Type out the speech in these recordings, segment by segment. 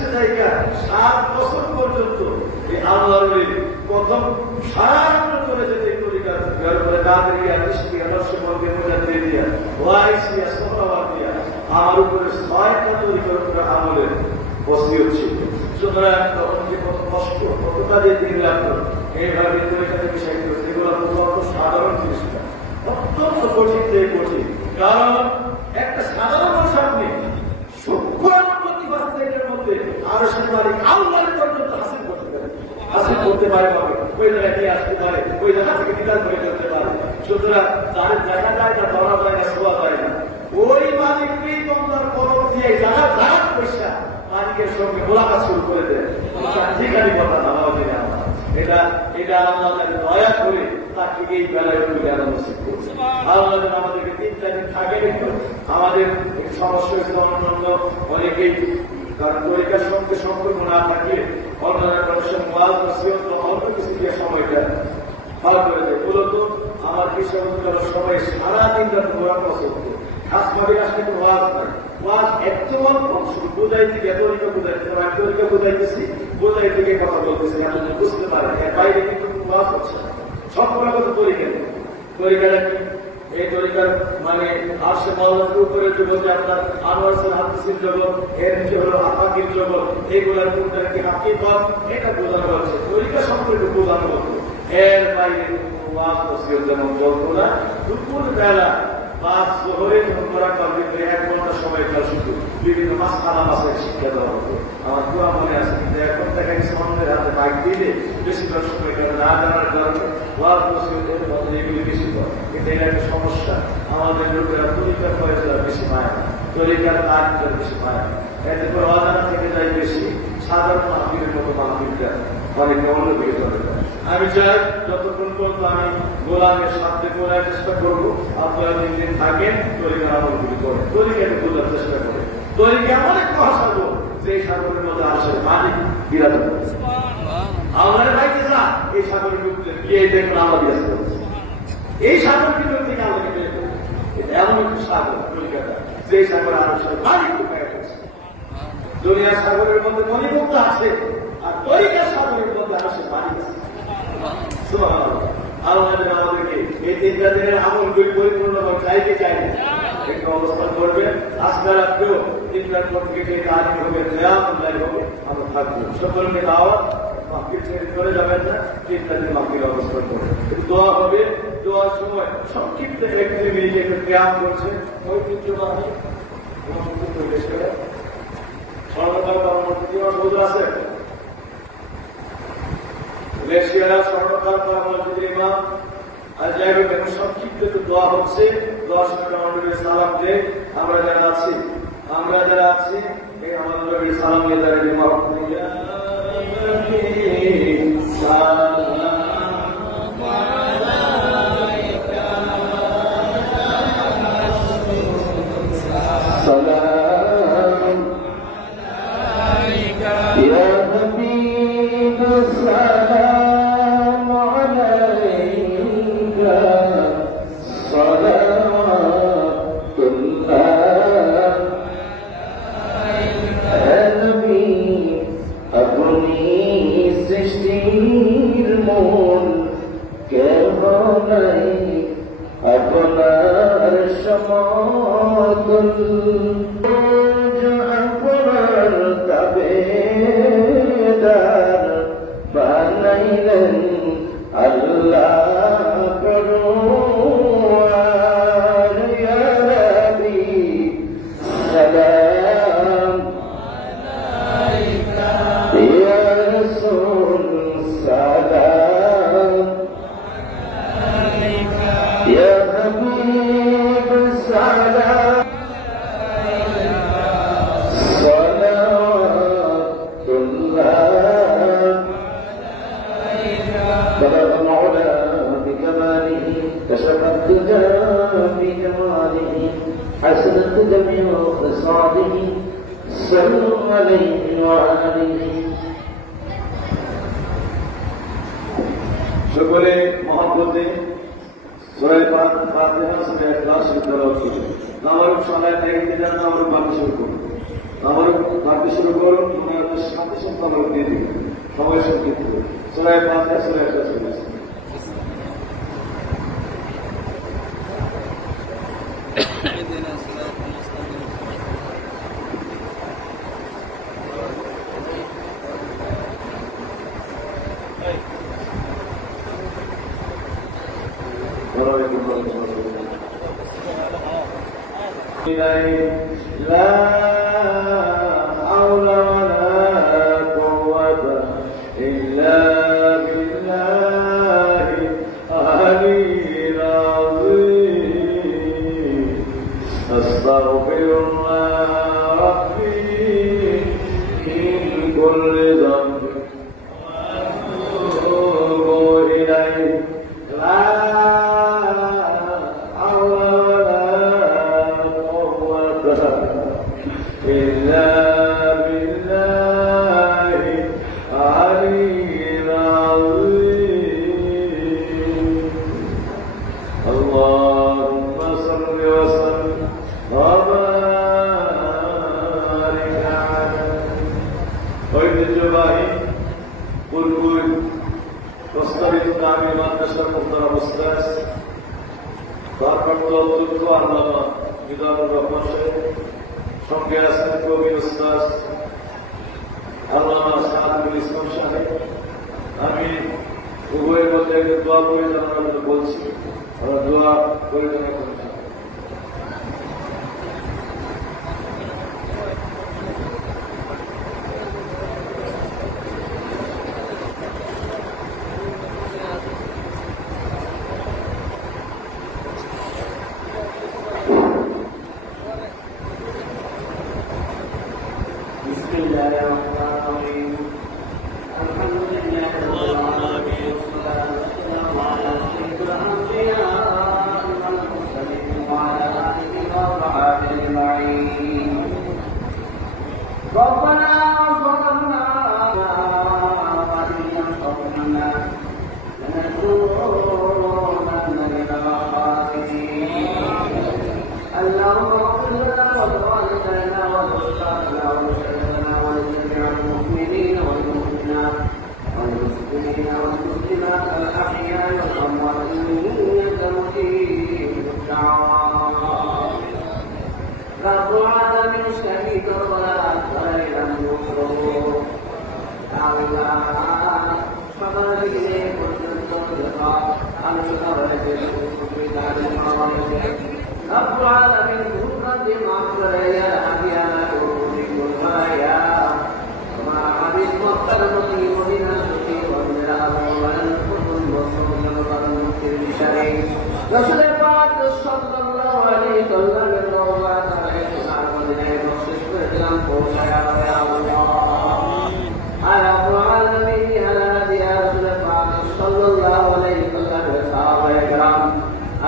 কিছু জায়গা 7 বছর পর্যন্ত এই আল্লাহর প্রথম সারা করে যেতে তরিকা কাদেরিয়া, চিশতিয়া, নকশবন্দিয়া, মুজাদ্দিদিয়া, ওয়াইসিয়া, সোহরাওয়ার্দিয়া, আমার উপরে 6টা তরিকার উপরে আমলের ওসিয়ত ছিল। সুতরাং তখন যে কত কষ্ট, কতটা যে দিন লাগতো এইভাবে তরিকাতে বিষয় করছে, এগুলো অত্যন্ত সাধারণ জিনিস না, অত্যন্ত কঠিন থেকে কঠিন। কারণ একটা সাধারণ মানুষ আপনি সূক্ষ্ম প্রতিভাদের মধ্যে আরো সাংবাদিক আল্লাহর পর্যন্ত হাসিল করতে পারে পাবে, ওই জায়গায় নিয়ে আসতে পারে, ওই জায়গা থেকে বিকাশ করে ফেলতে পারে। সুতরাং তার দেখা যায় না, ধরা যায় না, শোয়া যায় না, ওই মালিককেই তোমরা পরব দিয়ে যারা যারা পয়সা মালিকের সঙ্গে মোলাকাত শুরু করে দেয়। ঠিকানি কথা ভাবা যায় না, এটা এটা আল্লাহ দয়া করে তাকে এই বেলায় নসিব করছে। আল্লাহ আমাদেরকে 3টা দিন থাকে, আমাদের সমস্যা হয়েছে অন্যান্য অনেকেই তরিকার সঙ্গে সম্পর্ক না থাকলে অল্প কিছু দিয়ে সময়টা ভালো করে দেয়। মূলত আমার বিষয় সবাই সারাদিন রাত ঘোরা পছন্দ, খাস করে আসলে তো ওয়াজ নয়, ওয়াজ একদম বোঝাইতে তরিকা বোঝাইতে, আমি তরিকা বোঝাইতেছি, বোঝাই থেকে কথা বলতেছি, আপনি বুঝতে পারেন এর বাইরে কিন্তু ওয়াজ হচ্ছে না। সব কত তরিকা নেই, তরিকাটা কি এই তরিকার মানে আসে মহলার উপরে জগৎ আপনার আনোয়ার হাদিসের জগৎ, এর নিচে হলো আফাকির জগৎ, এইগুলার কোনটা কি হাকিকত এটা বোঝানো হচ্ছে, তরিকা সম্পর্কে বোঝানো হতো। এর বাইরে ওয়াজ ওসিয়ত যেমন চলতো না। দুপুর বেলা বাস শহরে করা কালকে 1 ঘন্টা সময় কাল শুধু বিভিন্ন মাসখানা মাসের শিক্ষা দেওয়া হতো। আমার পুরা মনে আছে, কিন্তু এখন দেখা গেছে মানুষের হাতে বাইক দিলে বেশিরভাগ সময় কেন না জানার কারণে ওয়াজ ওসিয়তের মধ্যে এগুলি বেশি করে। কিন্তু এটা একটা সমস্যা, আমাদের লোকেরা তরিকার পয়সা বেশি পায় না, তরিকার কাজ বেশি পায় না, এতে করে অজানা থেকে যায় বেশি, সাধারণ মাহফিলের মতো মাহফিলটা অনেকে অন্যদিকে চলে যায়। আমি চাই যতক্ষণ পর্যন্ত আমি গোলামের সাথে করার চেষ্টা করবো, আপনারা 3 দিন থাকেন, তরিকার আমলগুলি করেন, তরিকাকে বোঝার চেষ্টা করেন। তরিকা অনেক মহাসাগর, যে সাগরের মধ্যে আসে মালিক বিরাজ করছে, আমাদের ভাইতে যা এই সাগরের মধ্যে গিয়ে দেখুন আল্লাহ বিরাজ করছে, এই সাগর ভিতর থেকে আমাকে বের করছে। এটা এমন একটি সাগর তরিকাটা, যে সাগর আরো মালিক উপায় করছে। দুনিয়ার সাগরের মধ্যে মণিমুক্ত আছে, আর তরিকার সাগরের মধ্যে আসে মালিক আছে। আল্লাহ আমাদেরকে এই 3টা দিনের আমলগুলি পরিপূর্ণভাবে চাইতে চাইলে একটু অবস্থান করবেন। আজকে রাত্রেও 3টার পর থেকে কাজ হবে, হবে, আমরা থাকবো। সকলকে দাওয়াত, মাহফিল ছেড়ে চলে যাবেন না, 3টা দিন মাহফিল অবস্থান করবেন। দোয়া হবে, দোয়ার সময় সংক্ষিপ্ত 1-2 মিনিট একটু ক্রিয়াম করছে, ঐতিহ্যবাহী স্বর্ণকার কর্মসূচি আছে, রেশিয়ারা স্বর্ণকার কর্মসূচির ইমাম। আর যাই হোক এখন সংক্ষিপ্ত একটু দোয়া হচ্ছে, 10 মিনিট আমাদের সালাম দিয়ে আমরা যারা আছি এই আমাদের সালাম দিয়ে যারা ইমাম আপনার সমতুল আপনার তাবেদার বানাইলেন আল্লাহ করুণার ইয়া নবী সালাম আলাইকা ইয়া রাসূল সালাম আলাইকা ইয়া হাবিব সালাম حسنت جميع خصاله صلوا عليه وآله সকলে মহব্বতে সূরা ফাতিহা সূরা ইখলাস তেলাওয়াত করুন। নামাজ সালাত থেকে দিন আমরা বাকি শুরু করব। নামাজ বাকি শুরু করুন। প্রশ্ন আমরা দিয়ে দিই, সময় সংক্ষিপ্ত সূরা ফাতিহা সূরা ইখলাস চলেছে। لا حول ولا قوة إلا بالله العلي العظيم أستغفر الله ربي من كل ذنب وأتوب إليه لا إلا بالله العلي العظيم اللهم صل وسلم وبارك على ঐতিহ্যবাহী বুলবুল প্রস্তাবিত নামী মাদ্রাসার মোহতারাম উস্তাদ ভারপ্রাপ্ত অধ্যক্ষ আল্লামা মিজানুর রহমান সাহেব, সঙ্গে আছেন কবির উস্তাদ আল্লামা সাদুল ইসলাম সাহেব। আমি উভয়ের মধ্যে একটা দোয়া পরিচালনার জন্য বলছি, আমরা দোয়া পরিচালনা করছি।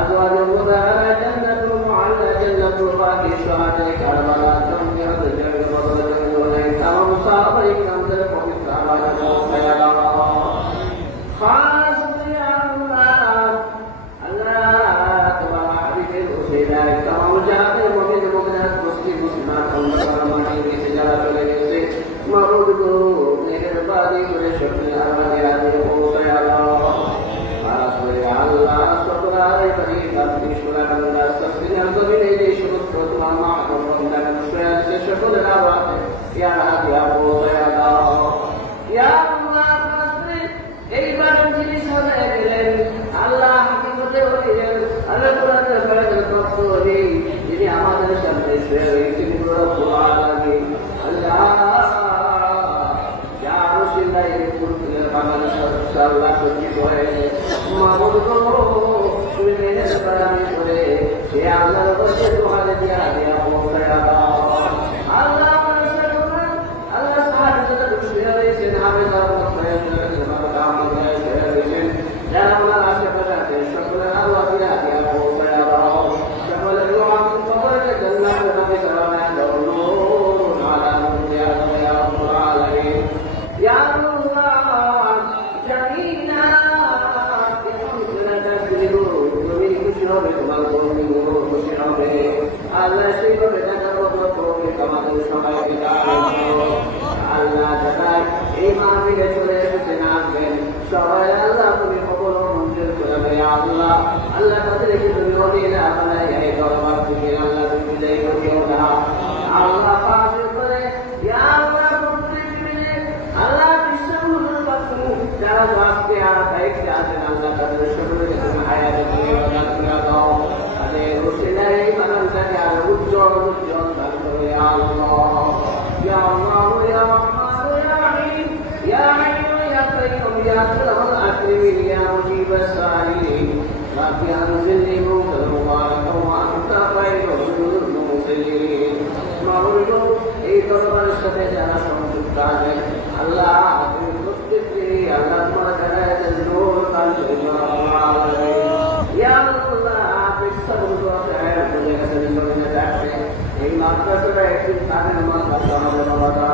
أزواج المطهرة جنة المعلى جنة الغادي شهادة على তাদের সকলকে তুমি হায়াত দিয়ে প্রদান করে দাও তাদের রসিলায় এই বাগানটাকে আরো উজ্জ্বল উজ্জ্বল দান করে আল্লাহ ইয়া আল্লাহ ইয়া রহমান ইয়া রহিম ইয়া হাইয়্যু ইয়া কাইয়্যুম ইয়া আরহামাল রাহিমিন ইয়া মুজিবাস সালিহিন রাব্বি আনজিলনি মুনকার মুবারাকাও ওয়া আনতা খায়রুল মুনজিলিন মাওলানা এই দরবারের সাথে যারা সংযুক্ত আছেন আল্লাহ তুমি প্রত্যেককে আল্লাহ তোমার জানাতে নূর দান করে ইয়া আল্লাহ বিশ্বরূপ আয়াত বলে গেছেন এই মাদ্রাসাটা একদিন তাদের মাদ্রাসা হবে বাবা